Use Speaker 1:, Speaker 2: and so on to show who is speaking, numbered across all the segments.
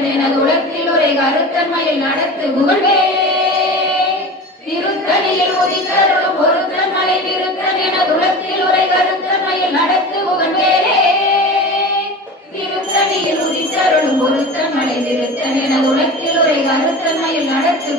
Speaker 1: விருத்தன் உரை கருத்தன்மையில் நடத்து புகழ்வே திருத்தணியில் உதித்தருளும் ஒருத்தன் மலை விருத்தன் எனது உரை கருத்தன்மையில் நடத்து புகழ்வேலே திருத்தணியில் உதித்தருளும் மலை உரை கருத்தன்மையில் நடத்து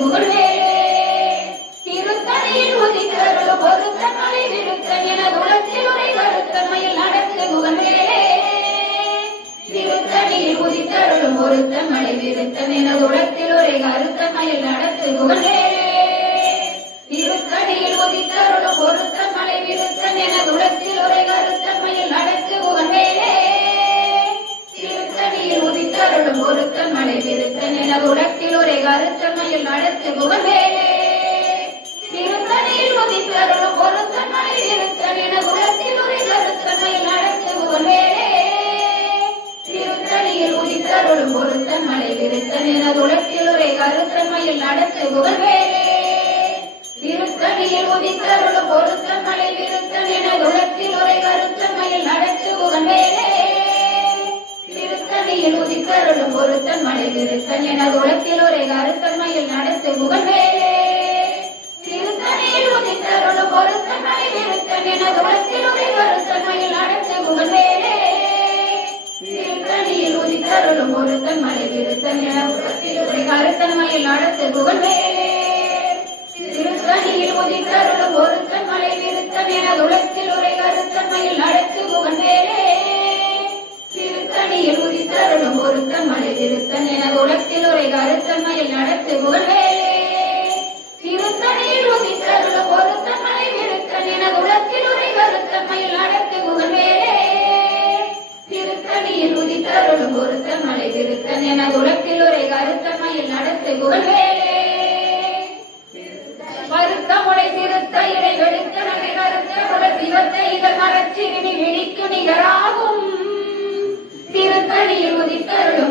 Speaker 1: கருத்தமையில் உரை கருத்தன்மையில் நடத்து புகழ்வேலே திருத்தணியில் உதித்தருளும் ஒருத்தன் மலை விருத்தன் எனது உலகத்தில் உரை கருத்தன்மையில் நடத்து புகழ்வேலே திருத்தணியில் உதித்தருளும் ஒருத்தன் மலை விருத்தன் எனது குலத்தில் ஒரு கருத்தமையில் நடத்து புகழ்வேலே திருத்தணியில் உதித்தருளும் ஒருத்தன் மலை விருத்தன் எனது உலகத்தில் உரை கருத்தன்மையில் நடத்து புகழ்வேலே திருத்தணியில் உதித்தருளும் ஒருத்தன் மலை விருத்தன் எனது உலகத்தில் உரை கருத்தன்மையில் நடத்து புகழ்வேலே உதித்தருளும் ஒருத்தன் மலை விருத்தன் எனது உலகத்தில் ஒரே கருத்தன்மையில் நடத்து புகழ்வேலே திருத்தணியில் உதித்தருளும் மலை விருத்தன் உலகத்தில் கருத்தன்மையில் நடத்து புகழ்வேலே திருத்தணியில் உதித்தருளும் மலை விருத்தன் உலகத்தில்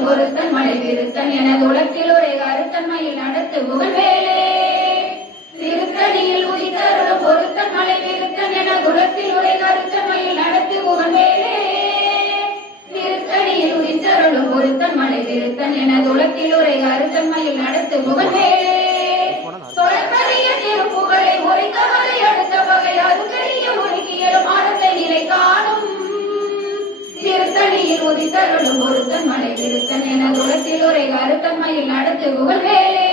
Speaker 1: ஒருத்தன் மலை விருத்தன் எனது உலகில் ஒரே கருத்தன்மையில் நடத்து புகழ்வேலே. திருத்தணியில் உதித்தருளும் ஒருத்தன் மலை விருத்தன் எனது குலத்தில் ஒரே கருத்தன்மையில் நடத்து புகழ்வேலே. திருத்தணியில் உதித்தருளும் ஒருத்தன் மலை விருத்தன் எனது உலகில் ஒரே கருத்தன்மையில் நடத்து புகழ்வேலே. மலையில் உதித்தருளும் ஒருத்தன் மலை திருத்தன் என குலத்தில் ஒரு கருத்தன்மையில் நடத்து புகழ்வேலே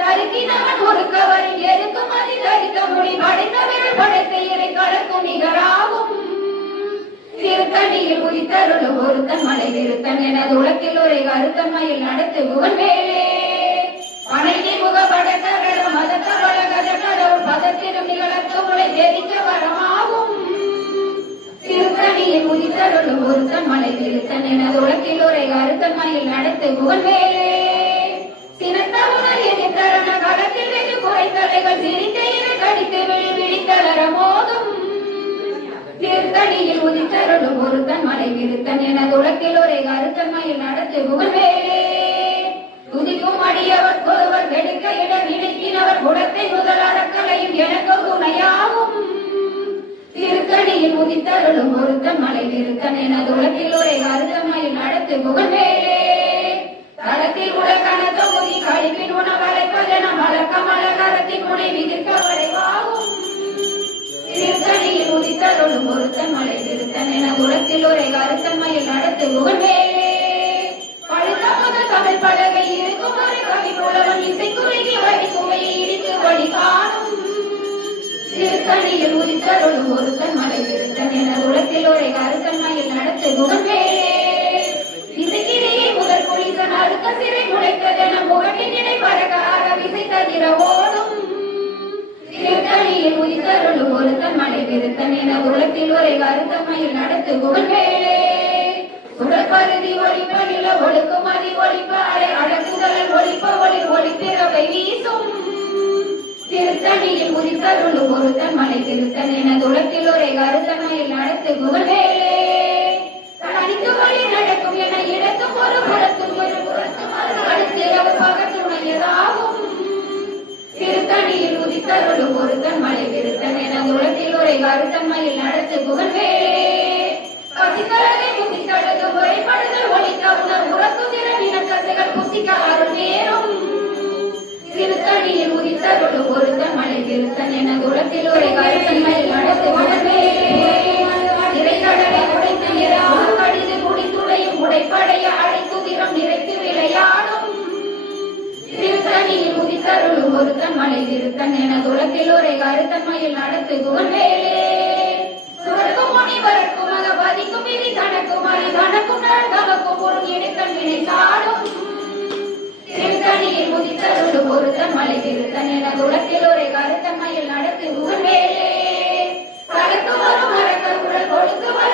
Speaker 1: தருக்கினவன் ஒரு கவரில் எருக்கும் அதி தரித்த முடி படைத்தவர்கள் படைத்த இறை கலக்கும் நிகராகும். திருத்தணியில் உதித்தருளும் ஒருத்தன் மலை திருத்தன் என குலத்தில் ஒரு கருத்தன்மையில் நடத்து புகழ்வேலே பனைதி முக படத்தரடம் மதத்தவள கதக்கடவுள் பதத்திலும் நிகழத்து முளை தெரிக்க வரமாகும். திருத்தணியில் உதித்தருளும் ஒருத்தன் மலை திருத்தன் எனது உலகில் ஒரு கருத்தன்மையில் நடத்து புகழ்வேலே சினத்தவுடன் எதிர்த்தரண களத்தில் வெகு குறைத்தலைகள் சிரித்த இரு கடித்து விழி விழித்தளர மோதும் திருத்தணியில் உதித்தருளும் ஒருத்தன் மலை விருத்தன் எனது உலகில் நடத்து புகழ்வேலே துதிக்கும் அடியவர் ஒருவர் கெடுக்க இடம் இடுக்கினவர் குடத்தை முதல் அறக்கலையும் எனக்கு துணையாகும் திருக்கணியில் உதித்தருளும் ஒருத்தன் மலை விருத்தன் என உலகில் ஒரு வருத்தமையில் நடத்து புகழ்வேலே. தளத்தில் உலகன தொகுதி கழிப்பின் உணவழைப்பதென மலக்க மலகரத்தின் முனை விதிர்க்க வரைவாகும் திருக்கணியில் உதித்தருளும் ஒருத்தன் மலை விருத்தன் என உலகத்தில் ஒரு வருத்தமையில் நடத்து புகழ்வேலே. பழுத்த முதல் தமிழ் பலகை இருக்கும் வரை கவி புலவன் இசை குறுகி வழி சுவையை இடித்து வழி காணும். திருத்தணியில் உதித்தருளும் ஒருத்தன் மலை விருத்தன் என உலகத்தில் ஒரு கருத்தன்மையில் நடத்து குணமேலே இசைக்கிடையே முதல் புலிசன் அழுத்த சிறை முளைத்ததென முகட்டின் இடை பறக்காக விசை தவிர ஓடும். திருத்தணியில் உதித்தருளும் ஒருத்தன் மலை விருத்தன் என உலகத்தில் ஒரு கருத்தன்மையில் நடத்து குணமேலே சுடற்பருதி ஒளிப்ப நில ஒழுக்கும் அதி ஒளிப்ப அலை அடக்குதலன் ஒளிப்ப ஒளி ஒளிப்பிறவை வீசும். திருத்தணியில் உதித்தருளும் ஒருத்தன் மலை திருத்தன் என துளத்தில் ஒரே கருத்தனையில் நடத்து புகழ்வேலே தனித்து வழி நடக்கும் என இடத்தும் ஒரு புறத்தும் ஒரு புறத்தும் அடுத்து அவர் பகத்துணையதாகும் திருத்தணியில் உதித்தருளும் ஒருத்தன் மலை திருத்தன் என துளத்தில் ஒரே கருத்தன்மையில் நடத்து புகழ்வேலே பசித்தலகை புசித்தழுது முறைப்படுதல் ஒளித்த உணர் உறக்குதிரன் இனக்கசைகள் புசிக்க திருத்தணியில் ஒருத்தன் மலை திருத்தன் என குலத்தில் ஒரு கருத்தன்மையில் நடத்து உணர்வே இறைக்கடலை கடிது குடித்துடையும் உடைப்படைய அடைத்துதிரம் நிறைத்து விளையாடும். உதித்தருளும் ஒருத்தன் மலை திருத்தன் என குலத்தில் ஒரு கருத்தன்மையில் நடத்து குகன்வேலே. சுவர்க்கும் முனிவருக்கும் மக விதி கணக்கும் கணக்கும் நல் தமக்கும் பொருள் வினை சாடும் திருத்தணியில் முதித்தருளும் ஒருத்தன் மலை திருத்தன் என குலத்தில் ஒரு கருத்தம்மையில் நடத்து உகழ்வேலே கருத்து வரும் மறக்க குரல் கொடுத்து வரும்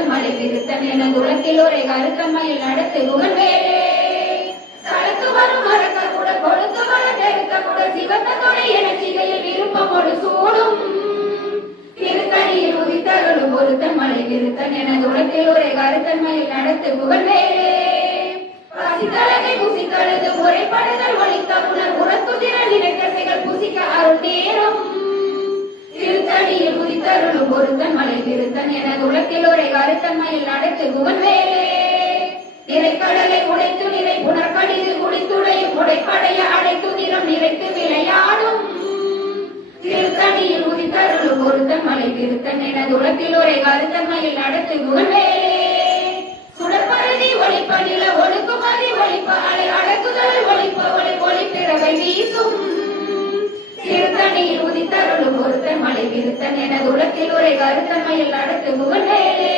Speaker 1: உதித்தருளும் மலை திருத்தன் என குலத்தில் ஒரு கருத்தன்மையில் நடத்து புகழ்வேலே சலத்து வரும் மறக்க கூட கொழுத்து வர பெருக்க கூட சிவத்த துணை என சிகையில் விருப்பம் ஒரு சூடும். திருத்தணியில் உதித்தருளும் ஒருத்தன் மலை திருத்தன் என குலத்தில் ஒரு கருத்தன்மையில் நடத்து புகழ்வேலே பசித்தலகை புசித்தழுது முறைப்படுதல் ஒளி திருத்தணியில் குதித்தருளும் ஒருத்தன் மலை திருத்தன் எனது உலகில் ஒரே கருத்தன்மையில் நடத்து குகன்வேலே நிறைக்கடலை உடைத்து நிறை புனர்கடிது குடித்துடையும் உடைப்படைய அடைத்து நிறம் நிறைத்து விளையாடும். திருத்தணியில் உதித்தருளும் ஒருத்தன் மலை திருத்தன் எனது உலகில் ஒரே கருத்தன்மையில் நடத்து குகன்வேலே சுடற்பருதி ஒளிப்ப நில ஒழுக்குமதி ஒழிப்ப அலை அடக்குதல் ஒழிப்ப ஒளி ஒளிப்பிறவை வீசும். திருத்தணியில் உதித்தருளும் ஒருத்தன் மலை விருத்தன் என உலகில் ஒரு கருத்தன்மையில் நடத்தும் புகழ்வேலே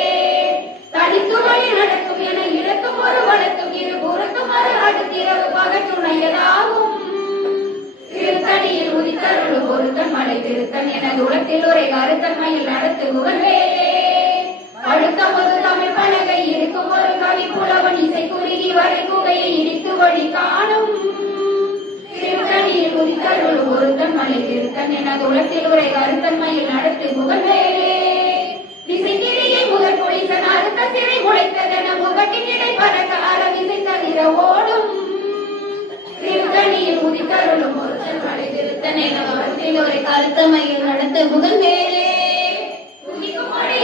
Speaker 1: தனித்து வழி நடக்கும் என இழக்கும் ஒரு வழக்கும் இரு புறத்தும் அது அடுத்திரவு பகற்றுணையதாகும் திருத்தணியில் உதித்தருளும் ஒருத்தன் மலை விருத்தன் என உலகத்தில் உரை கருத்தன்மையில் நடத்தும் புகழ்வேலே அடுத்த ஒரு தமிழ் பலகை இருக்கும் ஒரு கவி புலவன் இசை குறுகி வரை குகையை இடித்து வழி காணும். திருத்தணியில் உதித்தருள் பொருத்தன் மலை இருத்தன் எனது உலகத்தில் உரை கருத்தன்மையில் நடத்து புகழ்வேலே திசைக்கிரியை முதல் பொழிசன் அறுத்த சிறை முளைத்ததென முகட்டின் இடை பறக்க அரவிசை தவிர ஓடும் திருத்தணியில் உதித்தருளும் ஒருத்தன் மலை இருத்தன் என உலகத்தில் ஒரு கருத்தமையில் நடத்த புகழ்வேலே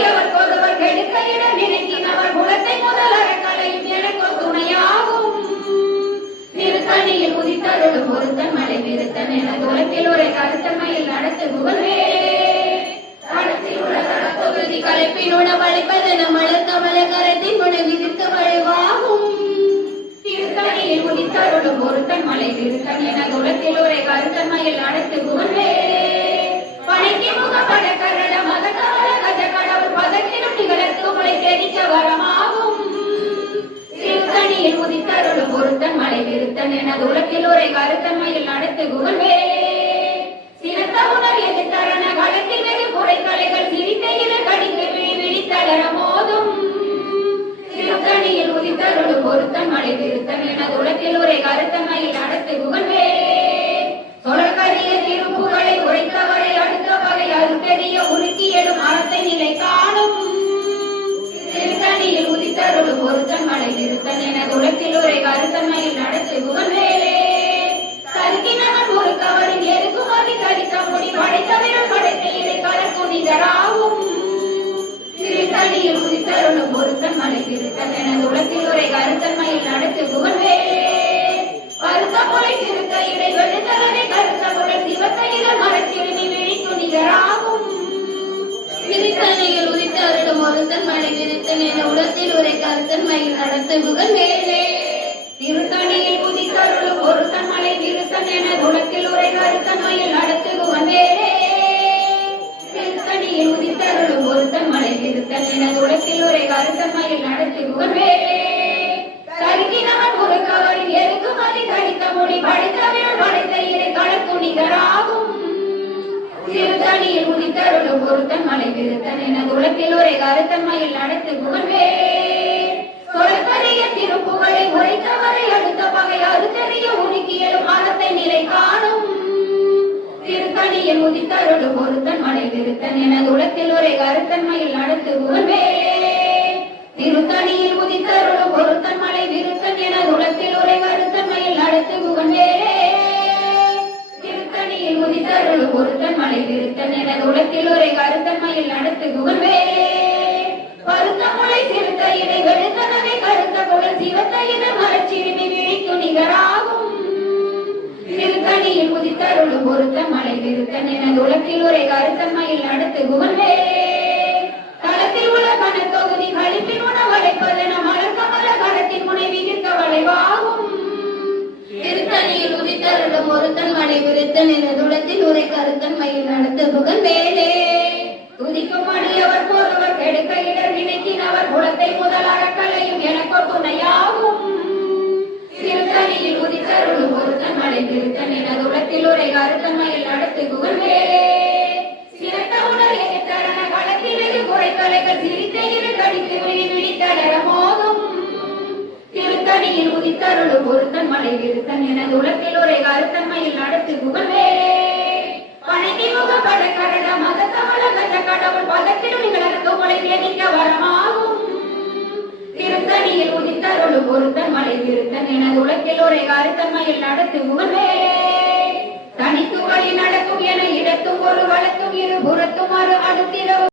Speaker 1: அவர் கொதவர் கெடுக்க இடம் நினைக்கினவர் குலத்தை முதல் அறக்கலையும் மலையில் உதித்தருளும் ஒருத்தன் மலை திருத்தன் என தூரத்தில் ஒரு கருத்தமையில் நடத்து புகழ்வேலே தடத்தில் உள்ள தடத்தொகுதி கலைப்பின் உணவளிப்பதென மலர் கமல கரத்தின் உணவு விதித்து வழிவாகும் திருத்தணியில் உதித்தருளும் ஒருத்தன் மலை திருத்தன் என தூரத்தில் ஒரு கருத்தன்மையில் நடத்து புகழ்வேலே பணிக்கு முகப்பட கரட மத கவல கஜ கடவுள் பதக்கிடும் நிகழத்து உங்களை தெரிக்க வரமாகும். மலையில் உதித்தருளும் ஒருத்தன் மலை திருத்தன் என குலத்தில் ஒரு கருத்தன்மையில் நடத்து குகழ்வே சினத்த உணர் எதிர்த்தரண வழக்கில் வெகு குறைகளைகள் சிரித்த இரு கடித்து விழி விழித்தளர மோதும். திருத்தணியில் உதித்தருளும் பொருத்தன் மலை திருத்தன் என உலகில் உரை கருத்தன்மையில் நடத்து குகழ்வே சொலக்கரிய திருப்புகளை உரைத்தவரை அடுத்த வகை அருத்தெரிய உருக்கியடும் அறத்தை நிலை காண திருத்தணியில் உதித்தருளும் பொருத்தன் மலை திருத்தன் என உலகில் உரை கருத்தன்மையில் நடத்து புகழ்வேலே சருக்கினவன் ஒரு கவரின் எருக்குமதி கரிக்க முடி படைத்தவிரல் படைத்த இதை கலக்குனிதராகும் திருத்தணியில் உதித்தருளும் பொருத்தன் மலை திருத்தன் என உலகில் உரை கருத்தன்மையில் நடத்து புகழ்வேலே கருத்த முறை திருத்த இடை வெளுத்தவரை கருத்த முறை திவத்த இதழ் மரத்தில் நீ விழித்து நிகராகும் திருத்தணியில் உதித்த கருத்தன்மையில் நடத்து புகழ்வேலே திருத்தணியில் புதித்தருள் ஒருத்தன் மலை திருத்தன் என குணத்தில் உரை கருத்தன்மையில் நடத்து புகழ்வேலே திருத்தணியில் உதித்தருளும் ஒருத்தன் மலை திருத்தன் என குணத்தில் உரை கருத்தன்மையில் நடத்தி புகழ்வேலே கருக்கினவன் முறுக்கவரின் எருக்குமதி தடித்த மொழி படைத்தவிரல் படைத்த இறை களத்துணிகராகும் திருத்தணியில் உதித்தருளும் ஒருத்தன் மலை திருத்தன் என உலகில் உரை கருத்தன்மையில் நடத்தி புகழ்வேலே சொலக்கரிய திருப்புகளை உரைத்தவரை அடுத்த பகை அறுத்தறிய உருக்கியலும் அறத்தை நிலை காணும். திருத்தணியில் உதித்தருளும் ஒருத்தன் மலை திருத்தன் என உலகத்தில் ஒரே கருத்தன்மையில் நடத்து புகழ்வேலே திருத்தணியில் உதித்தருளும் ஒருத்தன் மலை விருத்தன் என உலகத்தில் ஒரே கருத்தன்மையில் நடத்து புகழ்வேலே திருத்தணியில் உதித்தருளும் ஒருத்தன் மலை விருத்தன் என உலகத்தில் ஒரு கருத்தன்மையில் நடத்து புகழ்வேலே பருத்த முளை சிறுத்த இதை வெளுத்தனவை கருத்த குடல் சிவத்த இன மரச்சிறுமி விழித்து நிகராகும் திருத்தணியில் உதித்தருளும் ஒருத்தன் மலை திருத்தன் என உலகில் உரை கருத்தன்மையில் நடத்து புகழ்வேலே களத்தில் உள்ள கனத்தொகுதி கழிப்பின் உணவழைப்பதென மலர் கமல கரத்தின் முனை விதித்த வளைவாகும். திருத்தணியில் உதித்தருளும் ஒருத்தன் மலை விருத்தன் என துளத்தில் உரை கருத்தன்மையில் நடத்து புகழ்வேலே துதிக்கும் அடியவர் போறவர் கெடுக்க இடர் அவர் குலத்தை முதல் அறக்கலையும் எனக்கு துணையாகும் திருத்தணியில் உதித்தருளும் ஒருத்தன் மலை திருத்தன் என உலகத்தில் உரை கருத்தன்மையில் நடத்து புகழ்வேலே சிறந்த உணர் எதிர்த்தரண களத்திலேயே குறைத்தலைகள் சிரித்த கடித்து விழி விழித்தளர மோதும் திருத்தணியில் உதித்தருளும் ஒருத்தன் மலை திருத்தன் என உலகத்தில் உரை கருத்தன்மையில் நடத்து புகழ்வேலே பொருத்தன் மலை திருத்தன் எனது உலகில் ஒரே கருத்தன்மையில் நடத்து முகமே தனித்துகளில் என இடத்தும் ஒரு வளத்தும் இரு புறத்தும் ஒரு